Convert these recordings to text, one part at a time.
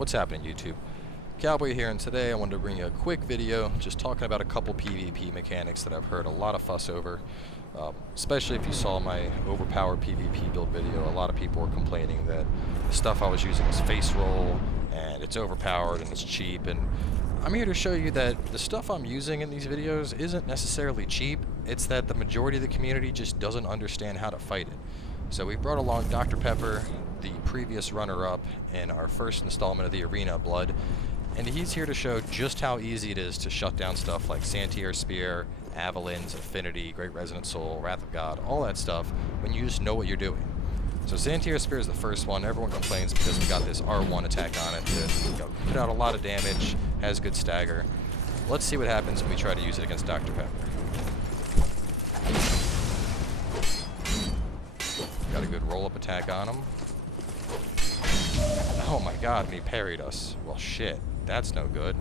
What's happening, YouTube? Cowboy here, and today I wanted to bring you a quick video just talking about a couple PvP mechanics that I've heard a lot of fuss over. Especially if you saw my overpowered PvP build video, a lot of people were complaining that the stuff I was using is face roll and it's overpowered and it's cheap, and I'm here to show you that the stuff I'm using in these videos isn't necessarily cheap. It's that the majority of the community just doesn't understand how to fight it. So we brought along Dr. Pepper, the previous runner-up in our first installment of the Arena Blood, and he's here to show just how easy it is to shut down stuff like Santier Spear, Avalan's, Affinity, Great Resonant Soul, Wrath of God, all that stuff when you just know what you're doing. So Santier Spear is the first one. Everyone complains because we got this R1 attack on it that put out a lot of damage, has good stagger. Let's see what happens when we try to use it against Dr. Pepper. Got a good roll-up attack on him. Oh my god, and he parried us. Well, shit, that's no good.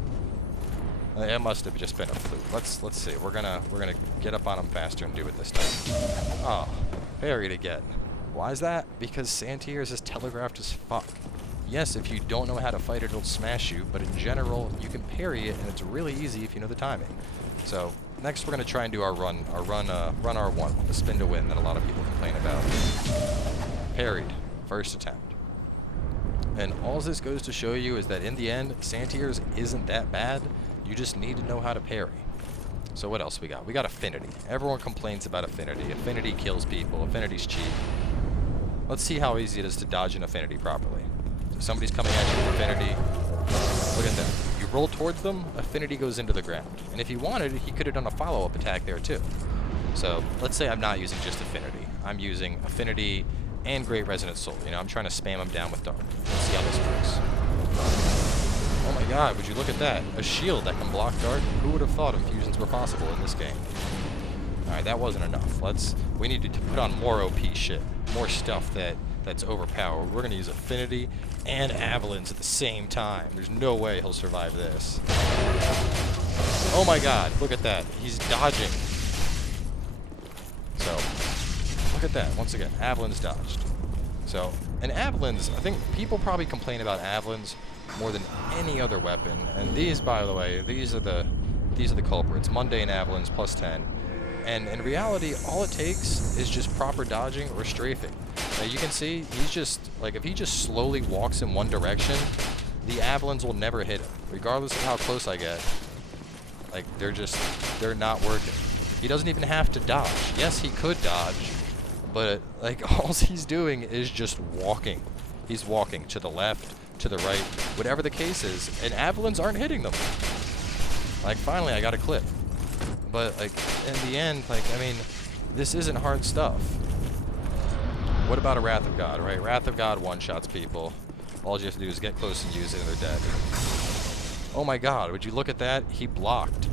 It must have just been a fluke. Let's see. We're gonna get up on him faster and do it this time. Oh, parried again. Why is that? Because Santier is as telegraphed as fuck. Yes, if you don't know how to fight it, it'll smash you, but in general, you can parry it, and it's really easy if you know the timing. So next, we're gonna try and do our run R1, the spin to win that a lot of people complain about. Parried, first attempt. And all this goes to show you is that in the end, Santier's isn't that bad. You just need to know how to parry. So what else we got? We got Affinity. Everyone complains about Affinity. Affinity kills people. Affinity's cheap. Let's see how easy it is to dodge an Affinity properly. So somebody's coming at you with Affinity. Look at that. You roll towards them, Affinity goes into the ground. And if he wanted, he could have done a follow-up attack there too. So let's say I'm not using just Affinity. I'm using Affinity and Great Resonant Soul. You know, I'm trying to spam him down with Dark. Let's see how this works. Oh my god, would you look at that? A shield that can block Dark? Who would have thought infusions were possible in this game? Alright, that wasn't enough. We need to put on more OP shit. More stuff that's overpowered. We're going to use Affinity and Avalan's at the same time. There's no way he'll survive this. Oh my god, look at that. He's dodging. So, look at that. Once again, Avalan's dodged. So, and Avalan's, I think people probably complain about Avalan's more than any other weapon. And these, by the way, these are the culprits. Mundane Avalan's plus 10. And in reality, all it takes is just proper dodging or strafing. Now you can see, he's just, like, if he just slowly walks in one direction, the Avalan's will never hit him. Regardless of how close I get. Like, they're not working. He doesn't even have to dodge. Yes, he could dodge, but, like, all he's doing is just walking. He's walking to the left, to the right, whatever the case is, and Avalan's aren't hitting them. Like, finally, I got a clip. But, like, in the end, like, I mean, this isn't hard stuff. What about a Wrath of God, right? Wrath of God one-shots people. All you have to do is get close and use it, and they're dead. Oh my god, would you look at that? He blocked.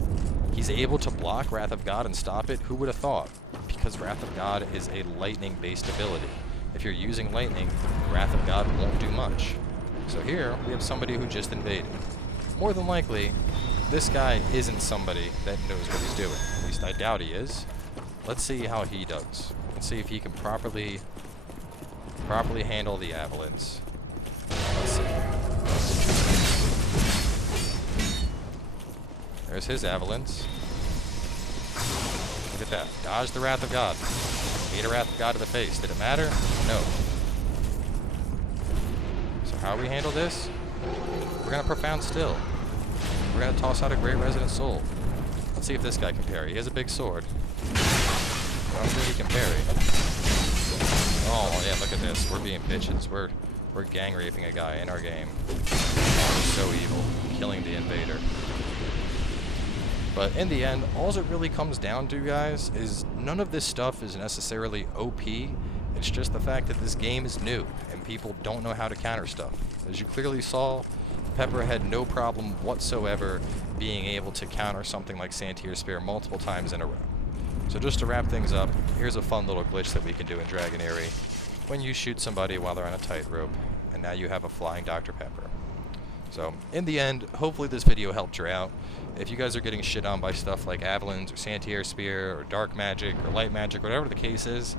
He's able to block Wrath of God and stop it? Who would have thought? Because Wrath of God is a lightning-based ability. If you're using lightning, Wrath of God won't do much. So here, we have somebody who just invaded. More than likely, this guy isn't somebody that knows what he's doing. At least I doubt he is. Let's see how he does. Let's see if he can properly handle the Avalan's. Let's see. There's his Avalan's. Look at that. Dodge the Wrath of God. Beat a Wrath of God to the face. Did it matter? No. So how we handle this? We're going to Profound Still. We're going to toss out a Great Resonant Soul. Let's see if this guy can parry. He has a big sword. I don't think he can parry. Oh, yeah, look at this. We're being bitches. We're gang raping a guy in our game. We're so evil. Killing the invader. But in the end, all it really comes down to, guys, is none of this stuff is necessarily OP. It's just the fact that this game is new, and people don't know how to counter stuff. As you clearly saw, Pepper had no problem whatsoever being able to counter something like Santier Spear multiple times in a row. So just to wrap things up, here's a fun little glitch that we can do in Dragon Eerie. When you shoot somebody while they're on a tightrope, and now you have a flying Dr. Pepper. So, in the end, hopefully this video helped you out. If you guys are getting shit on by stuff like Avalan's or Santier Spear or Dark Magic or Light Magic, whatever the case is,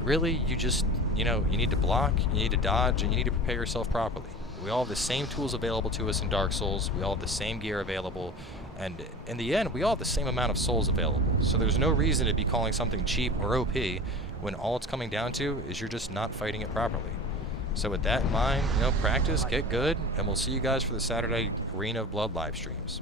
really, you just, you need to block, you need to dodge, and you need to prepare yourself properly. We all have the same tools available to us in Dark Souls. We all have the same gear available. And in the end, we all have the same amount of souls available. So there's no reason to be calling something cheap or OP when all it's coming down to is you're just not fighting it properly. So with that in mind, practice, get good, and we'll see you guys for the Saturday Arena of Blood live streams.